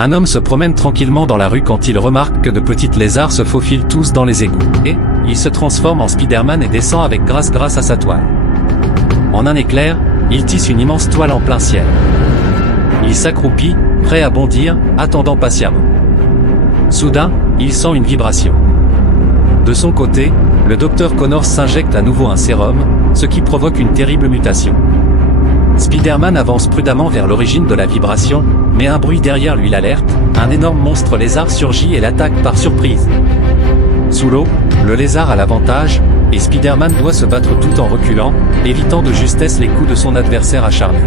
Un homme se promène tranquillement dans la rue quand il remarque que de petites lézards se faufilent tous dans les égouts. Et, il se transforme en Spider-Man et descend avec grâce à sa toile. En un éclair, il tisse une immense toile en plein ciel. Il s'accroupit, prêt à bondir, attendant patiemment. Soudain, il sent une vibration. De son côté, le docteur Connors s'injecte à nouveau un sérum, ce qui provoque une terrible mutation. Spider-Man avance prudemment vers l'origine de la vibration, mais un bruit derrière lui l'alerte, un énorme monstre lézard surgit et l'attaque par surprise. Sous l'eau, le lézard a l'avantage, et Spider-Man doit se battre tout en reculant, évitant de justesse les coups de son adversaire acharné.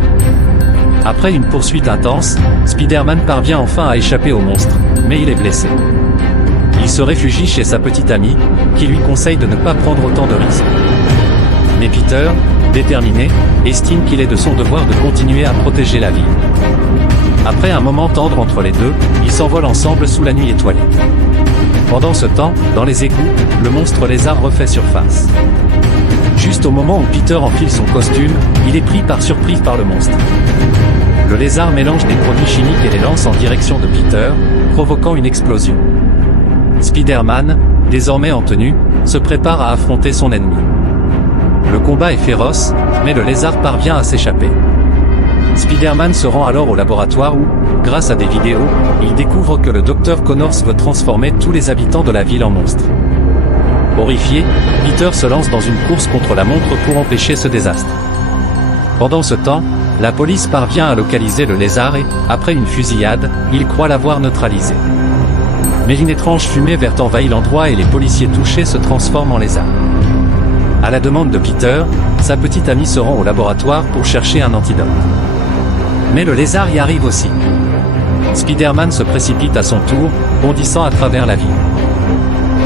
Après une poursuite intense, Spider-Man parvient enfin à échapper au monstre, mais il est blessé. Il se réfugie chez sa petite amie, qui lui conseille de ne pas prendre autant de risques. Mais Peter, déterminé, estime qu'il est de son devoir de continuer à protéger la ville. Après un moment tendre entre les deux, ils s'envolent ensemble sous la nuit étoilée. Pendant ce temps, dans les égouts, le monstre lézard refait surface. Juste au moment où Peter enfile son costume, il est pris par surprise par le monstre. Le lézard mélange des produits chimiques et les lance en direction de Peter, provoquant une explosion. Spider-Man, désormais en tenue, se prépare à affronter son ennemi. Le combat est féroce, mais le lézard parvient à s'échapper. Spider-Man se rend alors au laboratoire où, grâce à des vidéos, il découvre que le docteur Connors veut transformer tous les habitants de la ville en monstres. Horrifié, Peter se lance dans une course contre la montre pour empêcher ce désastre. Pendant ce temps, la police parvient à localiser le lézard et, après une fusillade, il croit l'avoir neutralisé. Mais une étrange fumée verte envahit l'endroit et les policiers touchés se transforment en lézards. À la demande de Peter, sa petite amie se rend au laboratoire pour chercher un antidote. Mais le lézard y arrive aussi. Spider-Man se précipite à son tour, bondissant à travers la ville.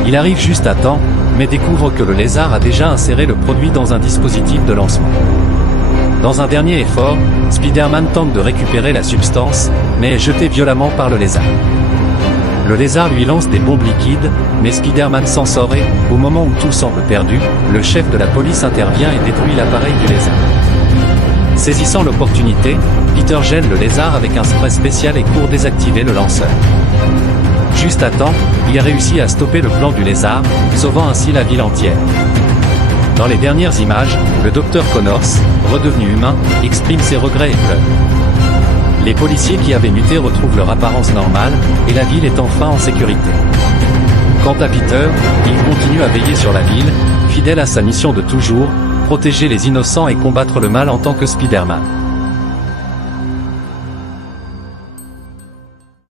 Il arrive juste à temps, mais découvre que le lézard a déjà inséré le produit dans un dispositif de lancement. Dans un dernier effort, Spider-Man tente de récupérer la substance, mais est jeté violemment par le lézard. Le lézard lui lance des bombes liquides, mais Spider-Man s'en sort et, au moment où tout semble perdu, le chef de la police intervient et détruit l'appareil du lézard. Saisissant l'opportunité, Peter gèle le lézard avec un spray spécial et court désactiver le lanceur. Juste à temps, il réussit à stopper le plan du lézard, sauvant ainsi la ville entière. Dans les dernières images, le docteur Connors, redevenu humain, exprime ses regrets et pleure. Les policiers qui avaient muté retrouvent leur apparence normale, et la ville est enfin en sécurité. Quant à Peter, il continue à veiller sur la ville, fidèle à sa mission de toujours, protéger les innocents et combattre le mal en tant que Spider-Man.